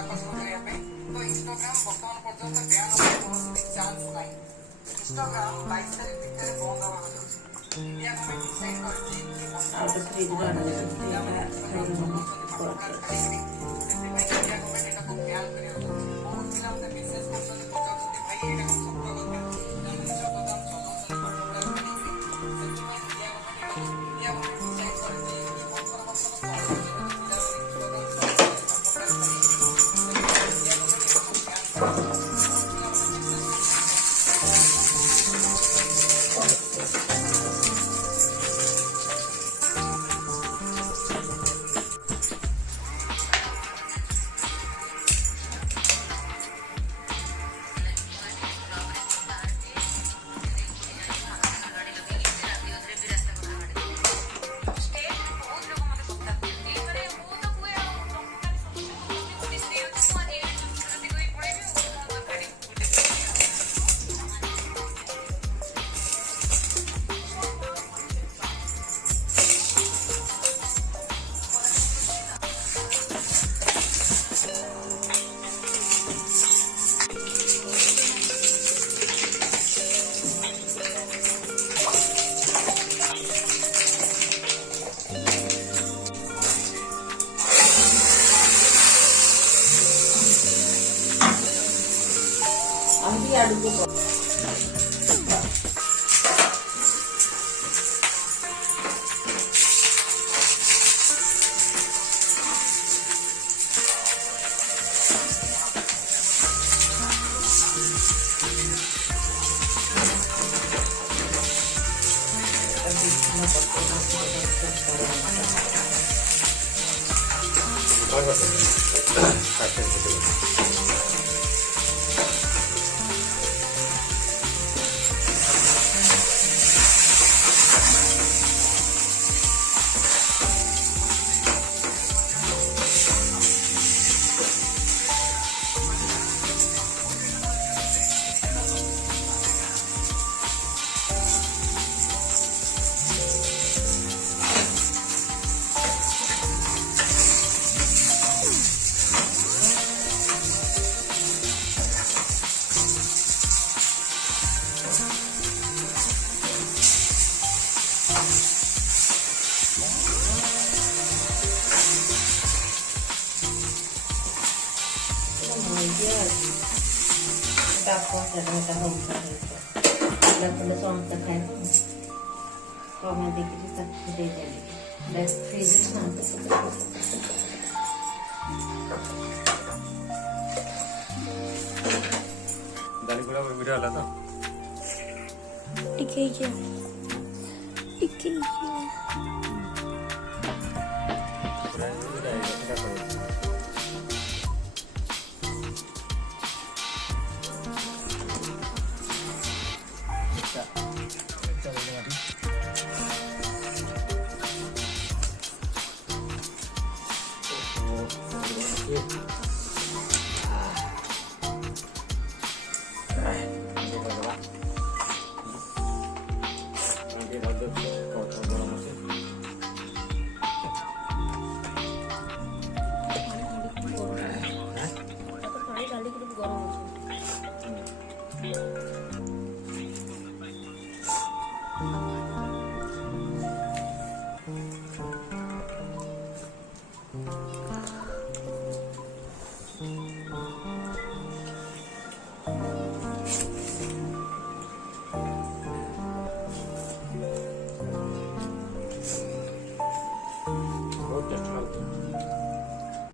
ଆକର୍ଷଣ କରିବା ପାଇଁ। ତ ଇନଷ୍ଟାଗ୍ରାମ ବର୍ତ୍ତମାନ ପର୍ଯ୍ୟନ୍ତ ବ୍ୟାନ୍ ହେବାର କୌଣସି ଚାନ୍ସ ନାହିଁ। ଇନଷ୍ଟାଗ୍ରାମ 22 ତାରିଖ ଭିତରେ ବନ୍ଦ ହେବାକୁ ଯାଉଛି। ଇଣ୍ଡିଆ ଗଭର୍ଣ୍ଣମେଣ୍ଟ ଡିସାଇଡ୍ କରିଛି କି ସେଥିପାଇଁ ଇଣ୍ଡିଆ ଗଭର୍ଣ୍ଣମେଣ୍ଟ ଏଟାକୁ ବ୍ୟାନ୍ କରିବାକୁ ଯାଉଛି। ବହୁତ ପିଲା ମୋତେ ମେସେଜ କରୁଛନ୍ତି, ପଚାରୁଛନ୍ତି ଭାଇ ଏଇଟା କଣ ସତ କଥା? ନିଜ ଗୋଦାମ ଚଲାଉଛନ୍ତି ପର୍ଟିକୁଲାର କରିକି। ସେଥିପାଇଁ ଇଣ୍ଡିଆ ଗଭର୍ଣ୍ଣମେଣ୍ଟ ଡିସାଇଡ୍ କରିଛି କି 18 ବର୍ଷର ତଳ ପିଲାମାନେ ଇନଷ୍ଟାଗ୍ରାମ ଚଲାଉଛନ୍ତି ପର୍ଟିକୁଲାର କରିକି। ସେଥିପାଇଁ ଇଣ୍ଡିଆ ଗଭର୍ଣ୍ଣମେଣ୍ଟ ଏଟାକୁ ବ୍ୟାନ୍ କରିଛି। ସମସ୍ତେ ଖାଇବ କମେ ଦେଖିକି ତାକୁ ଦେଇଦେଲି ଫ୍ରିଜ୍ ଭିଡ଼ିଓ ହେଲା ତ ଟିକେ